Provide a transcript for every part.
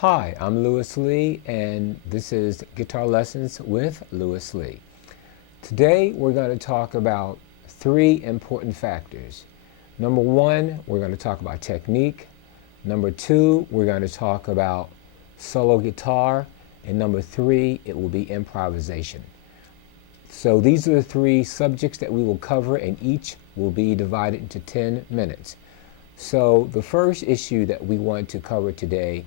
Hi, I'm Lewis Lee, and this is Guitar Lessons with Lewis Lee. Today we're going to talk about three important factors. Number one, we're going to talk about technique. Number two, we're going to talk about solo guitar. And number three, it will be improvisation. So these are the three subjects that we will cover, and each will be divided into 10 minutes. So the first issue that we want to cover today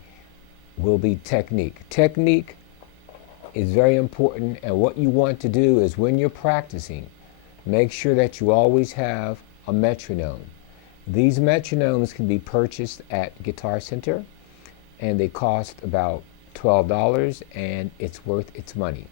will be technique. Technique is very important, and what you want to do is when you're practicing, make sure that you always have a metronome. These metronomes can be purchased at Guitar Center, and they cost about $12, and it's worth its money.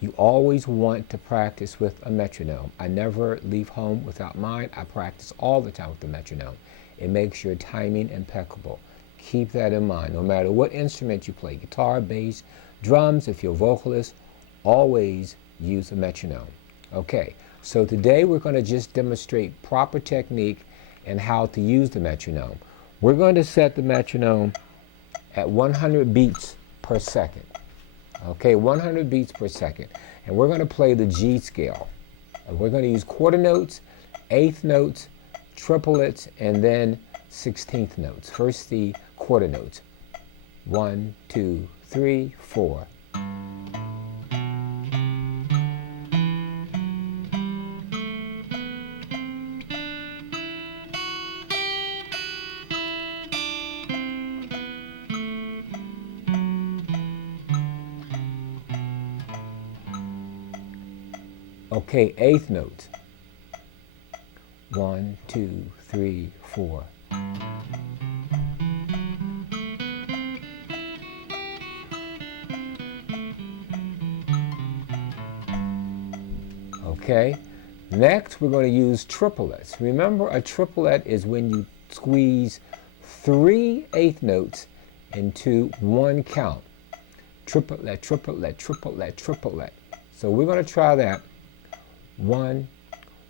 You always want to practice with a metronome. I never leave home without mine. I practice all the time with the metronome. It makes your timing impeccable. Keep that in mind. No matter what instrument you play, guitar, bass, drums, if you're a vocalist, always use a metronome. Okay, so today we're going to just demonstrate proper technique and how to use the metronome. We're going to set the metronome at 100 beats per second. Okay, 100 beats per second. And we're going to play the G scale. And we're going to use quarter notes, eighth notes, triplets, and then 16th notes. First the quarter notes. 1, 2, 3, 4. Okay, eighth notes. 1, 2, 3, 4. Okay, next we're going to use triplets. Remember, a triplet is when you squeeze 3 eighth notes into one count. Triplet, triplet, triplet, triplet. So we're going to try that. 1,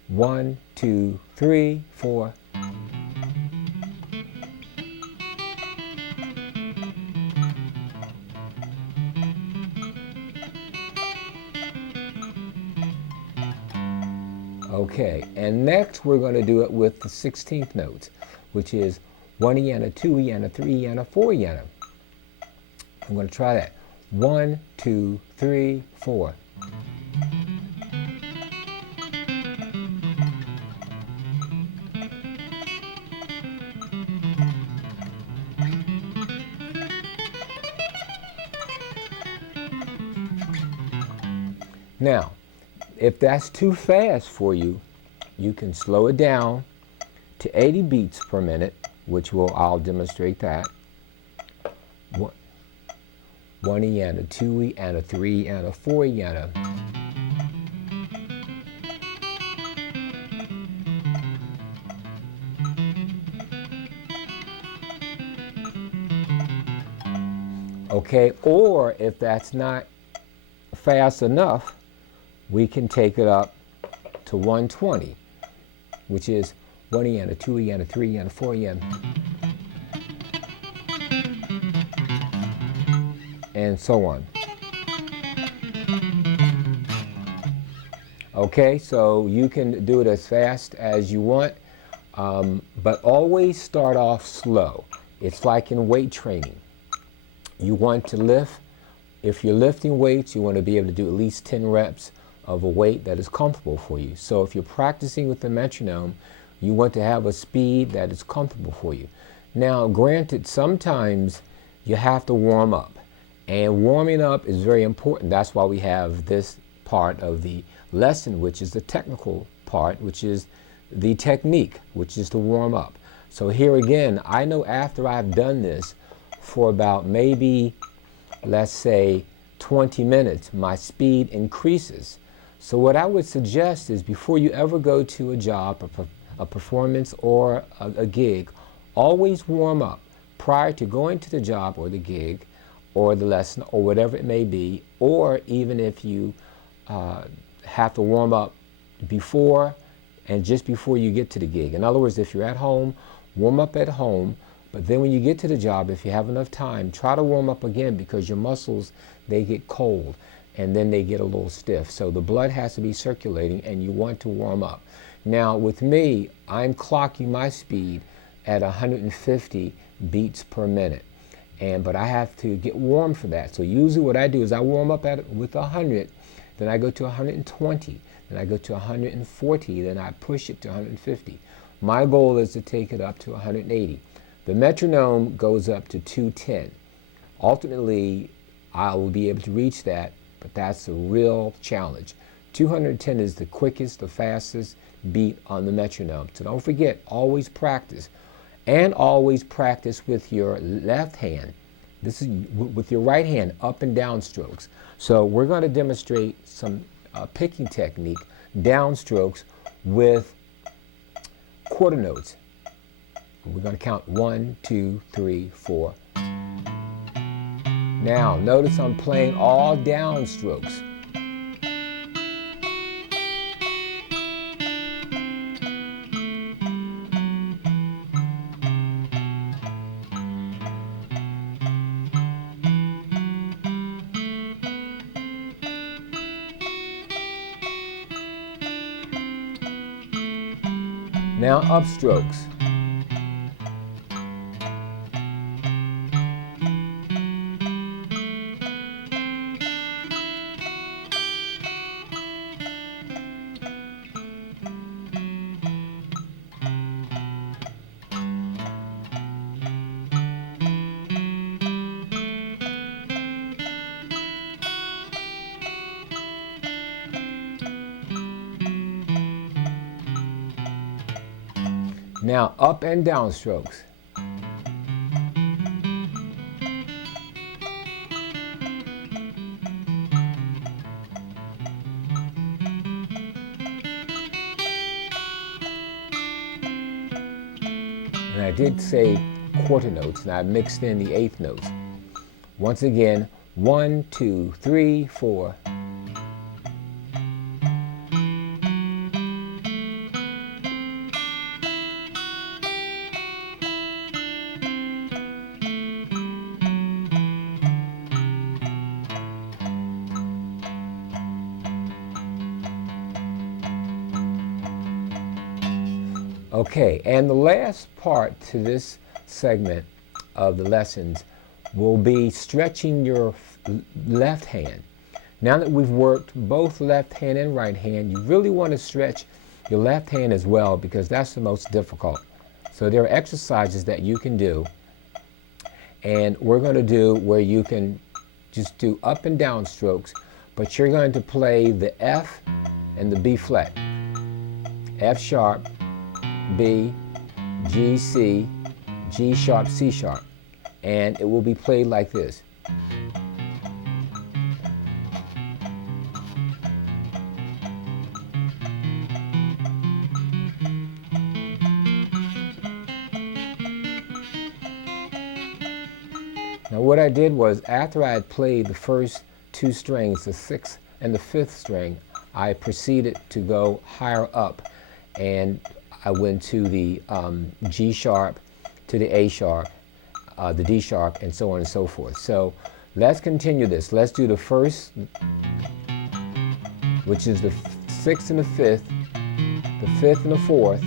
1, 2, 3, 4. Okay, and next we're going to do it with the 16th notes, which is 1 E and a 2 E and a 3 E and a 4 E and a. I'm going to try that. 1, 2, 3, 4. Now, if that's too fast for you, you can slow it down to 80 beats per minute, which I'll demonstrate that. 1 E and a 2 E and a 3 E and a 4 E and a. Okay, or if that's not fast enough, we can take it up to 120, which is 1 E and a 2 E and a 3 E and a 4 E and so on. Okay, so you can do it as fast as you want, but always start off slow. It's like in weight training. You want to lift. If you're lifting weights, you want to be able to do at least 10 reps of a weight that is comfortable for you. So if you're practicing with the metronome, you want to have a speed that is comfortable for you. Now, granted, sometimes you have to warm up, and warming up is very important. That's why we have this part of the lesson, which is the technical part, which is the technique, which is to warm up. So here again, I know after I've done this for about maybe, let's say, 20 minutes, my speed increases. So what I would suggest is before you ever go to a job, a performance, or a gig, always warm up prior to going to the job or the gig or the lesson or whatever it may be, or even if you have to warm up before and just before you get to the gig. In other words, if you're at home, warm up at home, but then when you get to the job, if you have enough time, try to warm up again, because your muscles, they get cold and then they get a little stiff. So the blood has to be circulating and you want to warm up. Now with me, I'm clocking my speed at 150 beats per minute. But I have to get warm for that. So usually what I do is I warm up with 100, then I go to 120, then I go to 140, then I push it to 150. My goal is to take it up to 180. The metronome goes up to 210. Ultimately, I will be able to reach that, but that's a real challenge. 210 is the quickest, the fastest beat on the metronome. So don't forget, always practice. And always practice with your left hand. This is with your right hand, up and down strokes. So we're going to demonstrate some picking technique, downstrokes with quarter notes. We're going to count 1, 2, 3, 4. Now, notice I'm playing all downstrokes. Now upstrokes. Now up and down strokes. And I did say quarter notes, and I mixed in the eighth notes. Once again, 1, 2, 3, 4. Okay, and the last part to this segment of the lessons will be stretching your left hand. Now that we've worked both left hand and right hand, you really want to stretch your left hand as well, because that's the most difficult. So there are exercises that you can do, and we're going to do where you can just do up and down strokes, but you're going to play the F and the B flat. F sharp, B, G, C, G sharp, C sharp. And it will be played like this. Now what I did was, after I had played the first two strings, the sixth and the fifth string, I proceeded to go higher up, and I went to the G sharp, to the A sharp, the D sharp, and so on and so forth. So let's continue this. Let's do the first, which is the sixth and the fifth and the fourth.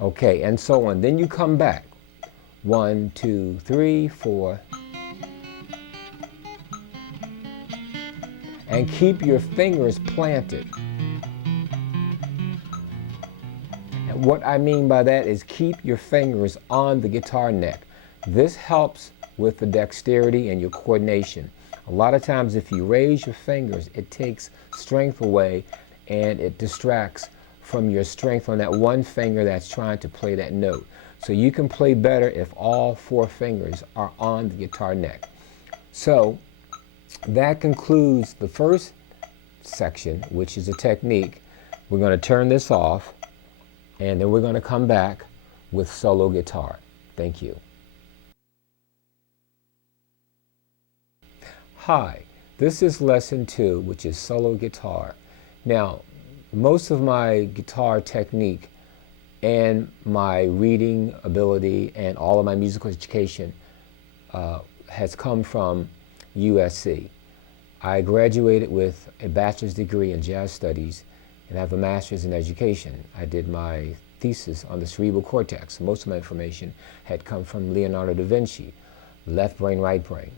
Okay, and so on. Then you come back. 1, 2, 3, 4. And keep your fingers planted. What I mean by that is keep your fingers on the guitar neck. This helps with the dexterity and your coordination. A lot of times if you raise your fingers, it takes strength away and it distracts from your strength on that one finger that's trying to play that note. So you can play better if all 4 fingers are on the guitar neck. So that concludes the first section, which is a technique. We're going to turn this off, and then we're going to come back with solo guitar. Thank you. Hi, this is lesson 2, which is solo guitar. Now, most of my guitar technique and my reading ability and all of my musical education has come from USC. I graduated with a bachelor's degree in jazz studies and I have a master's in education. I did my thesis on the cerebral cortex. Most of my information had come from Leonardo da Vinci, left brain, right brain.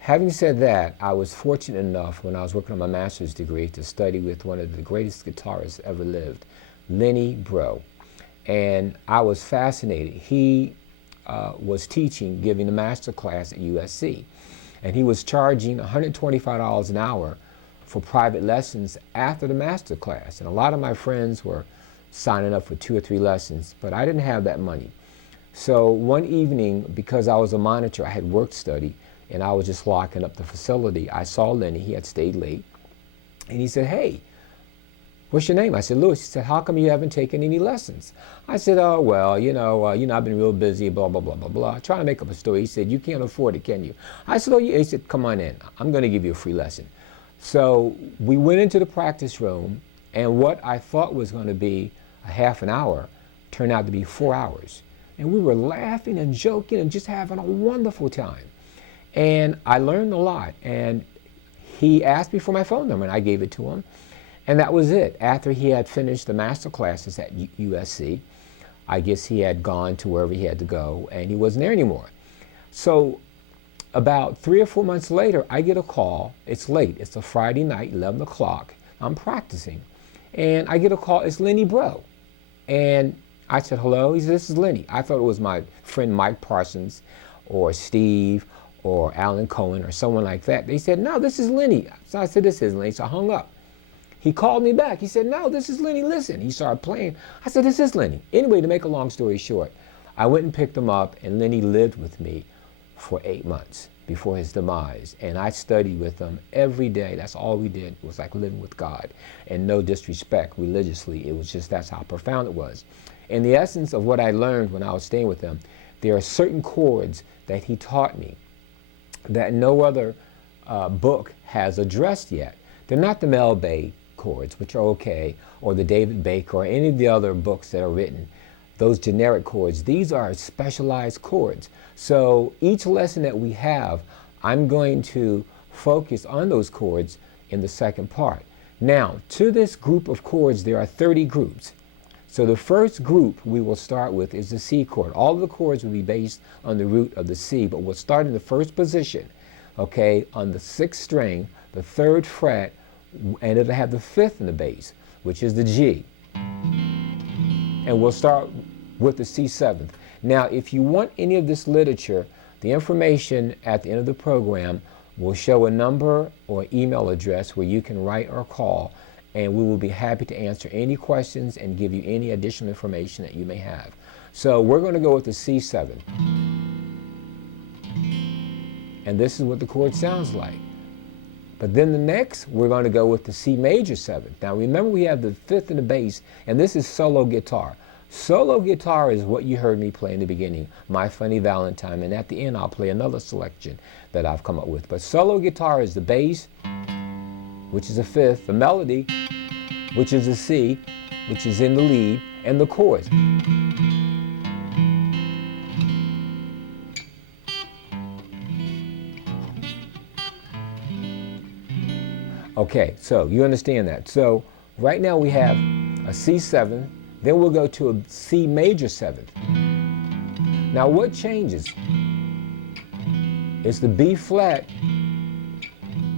Having said that, I was fortunate enough when I was working on my master's degree to study with one of the greatest guitarists ever lived, Lenny Breau. And I was fascinated. He was teaching, giving a master class at USC. And he was charging $125 an hour for private lessons after the master class. And a lot of my friends were signing up for 2 or 3 lessons, but I didn't have that money. So one evening, because I was a monitor, I had work study, and I was just locking up the facility. I saw Lenny, he had stayed late, and he said, "Hey, what's your name?" I said, "Louis." He said, "How come you haven't taken any lessons?" I said, "Oh, well, I've been real busy, blah, blah, blah, blah, blah." Trying to make up a story. He said, "You can't afford it, can you?" I said, "Oh, yeah." He said, "Come on in. I'm going to give you a free lesson." So we went into the practice room, and what I thought was going to be a half an hour turned out to be 4 hours. And we were laughing and joking and just having a wonderful time. And I learned a lot. And he asked me for my phone number, and I gave it to him. And that was it. After he had finished the master classes at USC, I guess he had gone to wherever he had to go, and he wasn't there anymore. So about 3 or 4 months later, I get a call. It's late. It's a Friday night, 11 o'clock. I'm practicing. And I get a call. It's Lenny Breau. And I said, "Hello?" He said, "This is Lenny." I thought it was my friend Mike Parsons or Steve or Alan Cohen or someone like that. They said, "No, this is Lenny." So I said, "This is Lenny." So I hung up. He called me back. He said, "No, this is Lenny. Listen." He started playing. I said, "This is Lenny." Anyway, to make a long story short, I went and picked him up, and Lenny lived with me for 8 months before his demise. And I studied with him every day. That's all we did. It was like living with God. And no disrespect religiously. It was just that's how profound it was. In the essence of what I learned when I was staying with him, there are certain chords that he taught me that no other book has addressed yet. They're not the Mel Bay chords, which are okay, or the David Baker, or any of the other books that are written. Those generic chords, these are specialized chords. So each lesson that we have, I'm going to focus on those chords in the second part. Now, to this group of chords, there are 30 groups. So the first group we will start with is the C chord. All of the chords will be based on the root of the C, but we'll start in the first position, okay, on the 6th string, the 3rd fret, and it'll have the 5th in the bass, which is the G. And we'll start with the C7th. Now, if you want any of this literature, the information at the end of the program will show a number or email address where you can write or call, and we will be happy to answer any questions and give you any additional information that you may have. So we're going to go with the C7. And this is what the chord sounds like. But then the next, we're going to go with the C major 7th. Now remember, we have the 5th in the bass, and this is solo guitar. Solo guitar is what you heard me play in the beginning, My Funny Valentine, and at the end I'll play another selection that I've come up with. But solo guitar is the bass, which is a 5th, the melody, which is a C, which is in the lead, and the chords. Okay, so you understand that. So right now we have a C7, then we'll go to a C major 7th. Now what changes? It's the B flat,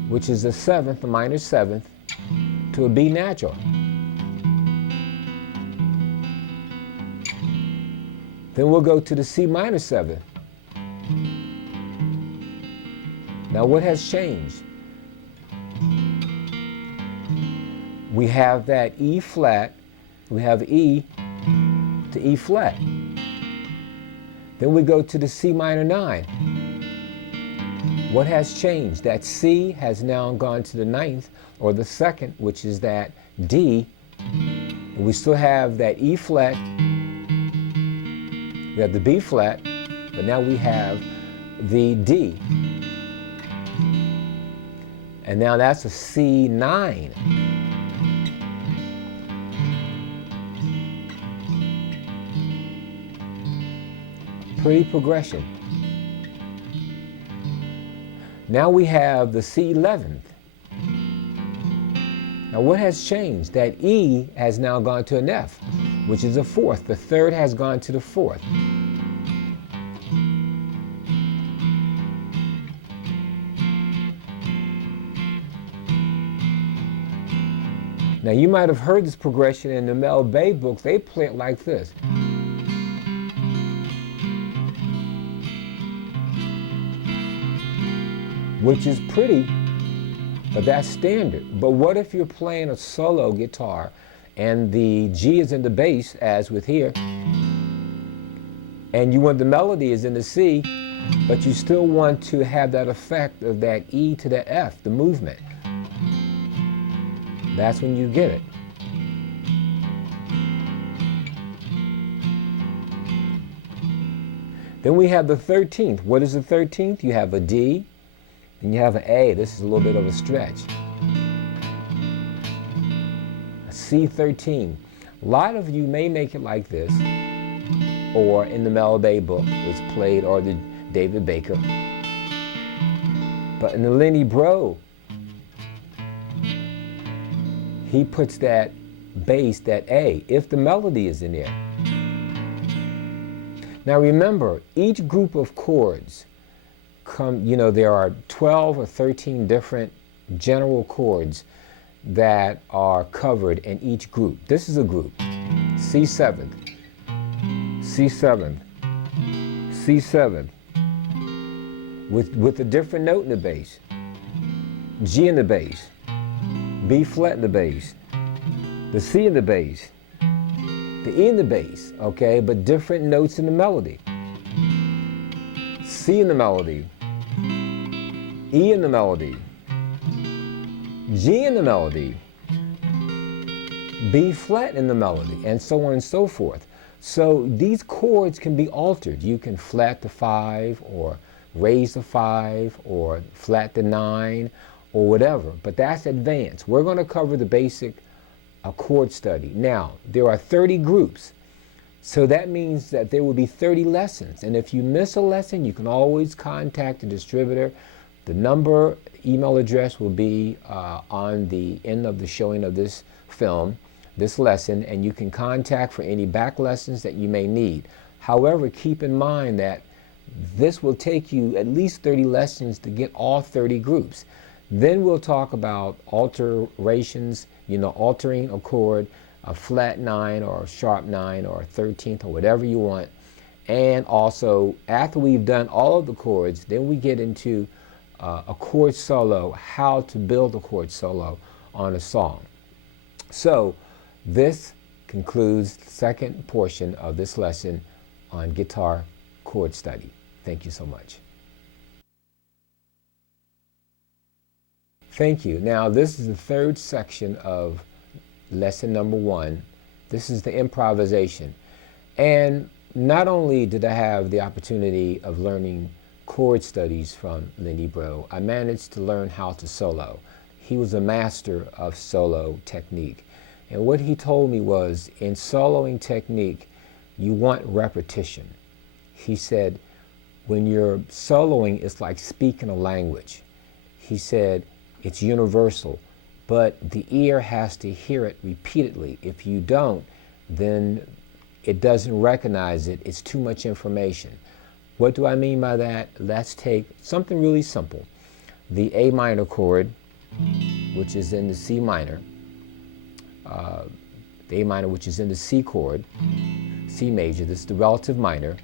which is the 7th, the minor 7th, to a B natural. Then we'll go to the C minor 7th. Now what has changed? We have that E flat, we have E to E flat. Then we go to the C minor 9. What has changed? That C has now gone to the 9th, or the 2nd, which is that D. And we still have that E flat, we have the B flat, but now we have the D. And now that's a C9. Pretty progression. Now we have the C11th. Now what has changed? That E has now gone to an F, which is a 4th. The 3rd has gone to the 4th. Now you might have heard this progression in the Mel Bay books. They play it like this. Which is pretty, but that's standard. But what if you're playing a solo guitar and the G is in the bass, as with here, and you want the melody is in the C, but you still want to have that effect of that E to the F, the movement. That's when you get it. Then we have the 13th. What is the 13th? You have a D, and you have an A. This is a little bit of a stretch. A C13. A lot of you may make it like this, or in the Mel Bay book, it's played, or the David Baker. But in the Lenny Breau, he puts that bass, that A, if the melody is in there. Now remember, each group of chords there are 12 or 13 different general chords that are covered in each group. This is a group. C7, C7, C7, with a different note in the bass. G in the bass, B flat in the bass, the C in the bass, the E in the bass, okay, but different notes in the melody. C in the melody, E in the melody, G in the melody, B flat in the melody, and so on and so forth. So these chords can be altered. You can flat the 5, or raise the 5, or flat the 9, or whatever, but that's advanced. We're going to cover the basic chord study. Now, there are 30 groups, so that means that there will be 30 lessons, and if you miss a lesson, you can always contact the distributor. The number, email address will be on the end of the showing of this film, this lesson, and you can contact for any back lessons that you may need. However, keep in mind that this will take you at least 30 lessons to get all 30 groups. Then we'll talk about alterations, altering a chord, a flat 9 or a sharp 9 or a 13th or whatever you want. And also, after we've done all of the chords, then we get into a chord solo, how to build a chord solo on a song. So this concludes the second portion of this lesson on guitar chord study. Thank you so much. Thank you. Now this is the third section of lesson number 1. This is the improvisation. And not only did I have the opportunity of learning chord studies from Lenny Breau, I managed to learn how to solo. He was a master of solo technique. And what he told me was, in soloing technique, you want repetition. He said, when you're soloing, it's like speaking a language. He said, it's universal, but the ear has to hear it repeatedly. If you don't, then it doesn't recognize it. It's too much information. What do I mean by that? Let's take something really simple. The A minor chord, which is in the C minor, the A minor, which is in the C chord, C major. This is the relative minor.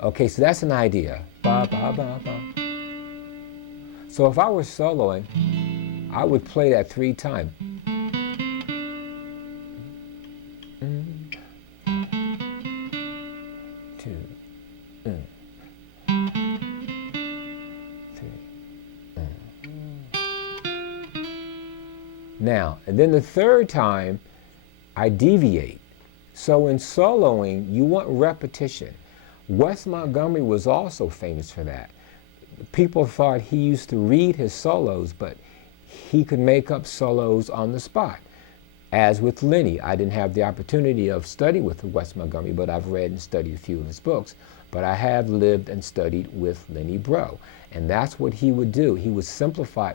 Okay, so that's an idea. Ba, ba, ba, ba. So if I were soloing, I would play that 3 times. Two, three. Now, and then the 3rd time, I deviate. So in soloing, you want repetition. Wes Montgomery was also famous for that. People thought he used to read his solos, but he could make up solos on the spot. As with Lenny, I didn't have the opportunity of studying with Wes Montgomery, but I've read and studied a few of his books. But I have lived and studied with Lenny Breau. And that's what he would do. He would simplify.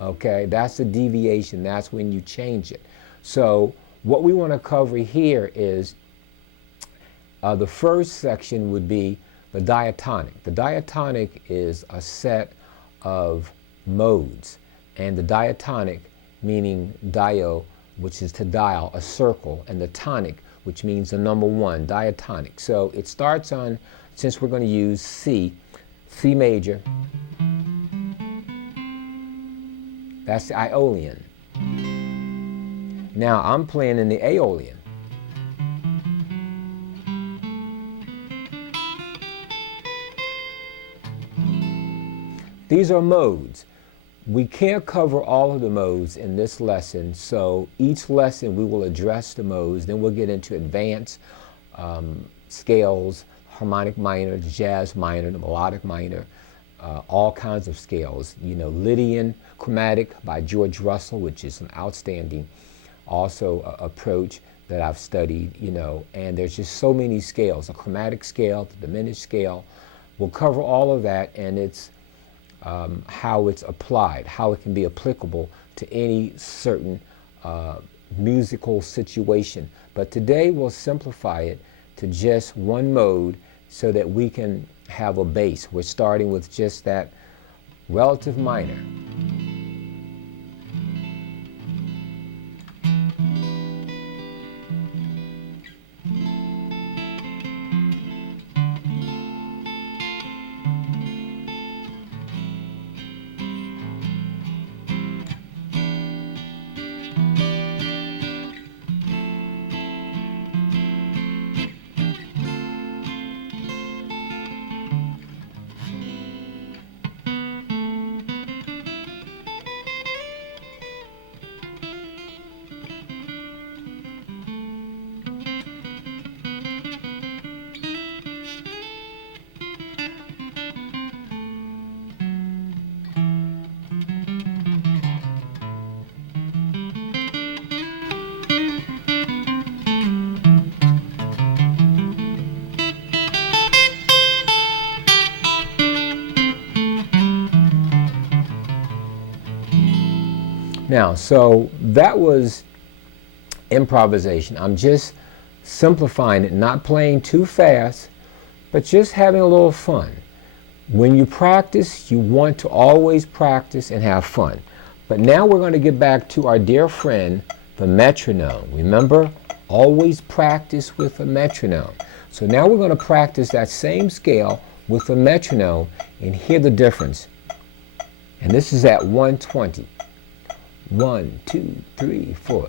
Okay, that's a deviation. That's when you change it. So what we want to cover here is the first section would be the diatonic. The diatonic is a set of modes, and the diatonic, meaning dio, which is to dial, a circle, and the tonic, which means the number 1, diatonic. So it starts on, since we're going to use C major, that's the Aeolian. Now I'm playing in the Aeolian. These are modes. We can't cover all of the modes in this lesson, so each lesson we will address the modes, then we'll get into advanced scales, harmonic minor, the jazz minor, the melodic minor, all kinds of scales. You know, Lydian chromatic by George Russell, which is an outstanding also approach that I've studied, you know, and there's just so many scales, a chromatic scale, the diminished scale. We'll cover all of that, and it's how it's applied, how it can be applicable to any certain musical situation. But today we'll simplify it to just one mode so that we can have a base. We're starting with just that relative minor. Now, so that was improvisation. I'm just simplifying it, not playing too fast, but just having a little fun. When you practice, you want to always practice and have fun. But now we're going to get back to our dear friend, the metronome. Remember, always practice with a metronome. So now we're going to practice that same scale with a metronome and hear the difference. And this is at 120. 1, 2, 3, 4.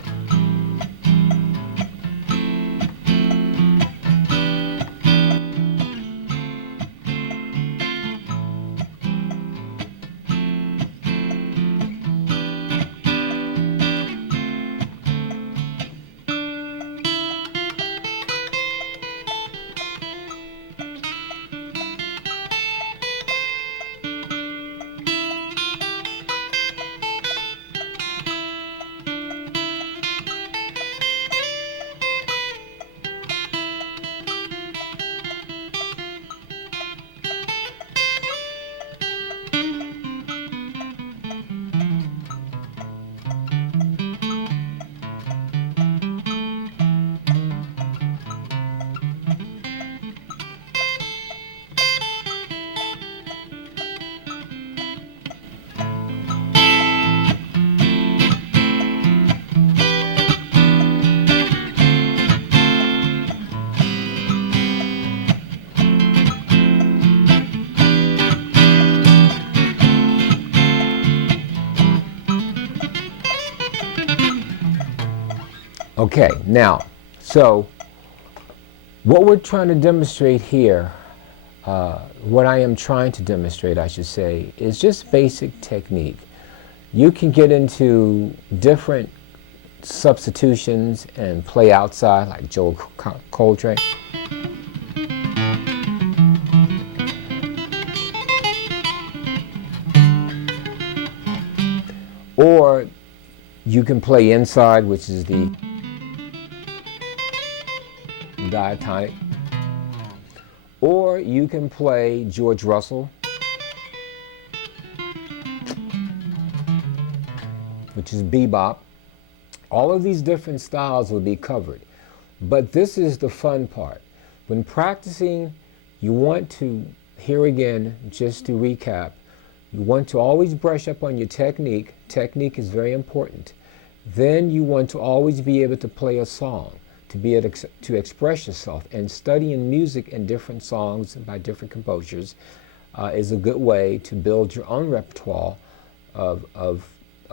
Okay, now, so what we're trying to demonstrate here, what I am trying to demonstrate, I should say, is just basic technique. You can get into different substitutions and play outside like Joe Coltrane. Or you can play inside, which is the diatonic. Or you can play George Russell, which is bebop. All of these different styles will be covered. But this is the fun part. When practicing, you want to, here again, just to recap, you want to always brush up on your technique. Technique is very important. Then you want to always be able to play a song, to be able to express yourself. And studying music and different songs by different composers is a good way to build your own repertoire of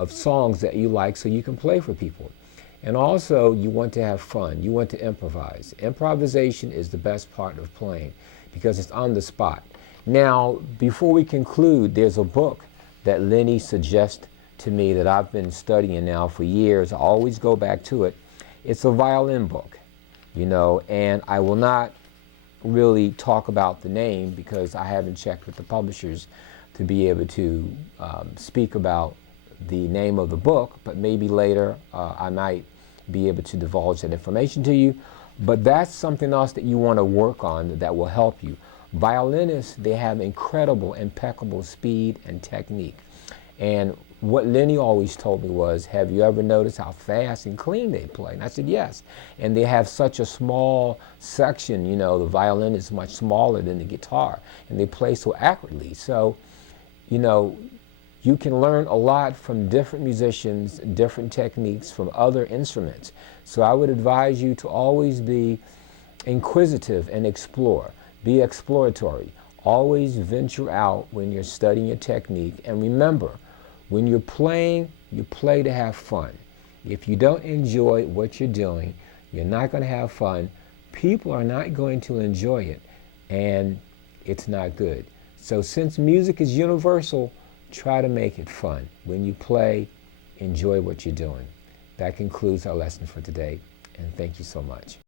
songs that you like so you can play for people. And also, you want to have fun. You want to improvise. Improvisation is the best part of playing because it's on the spot. Now, before we conclude, there's a book that Lenny suggests to me that I've been studying now for years. I always go back to it. It's a violin book, you know, and I will not really talk about the name because I haven't checked with the publishers to be able to speak about the name of the book, but maybe later I might be able to divulge that information to you. But that's something else that you want to work on that will help you. Violinists, they have incredible, impeccable speed and technique. And what Lenny always told me was, have you ever noticed how fast and clean they play? And I said, yes. And they have such a small section, you know, the violin is much smaller than the guitar, and they play so accurately. So, you know, you can learn a lot from different musicians, different techniques from other instruments. So I would advise you to always be inquisitive and explore. Be exploratory. Always venture out when you're studying your technique. And remember, when you're playing, you play to have fun. If you don't enjoy what you're doing, you're not going to have fun. People are not going to enjoy it, and it's not good. So since music is universal, try to make it fun. When you play, enjoy what you're doing. That concludes our lesson for today, and thank you so much.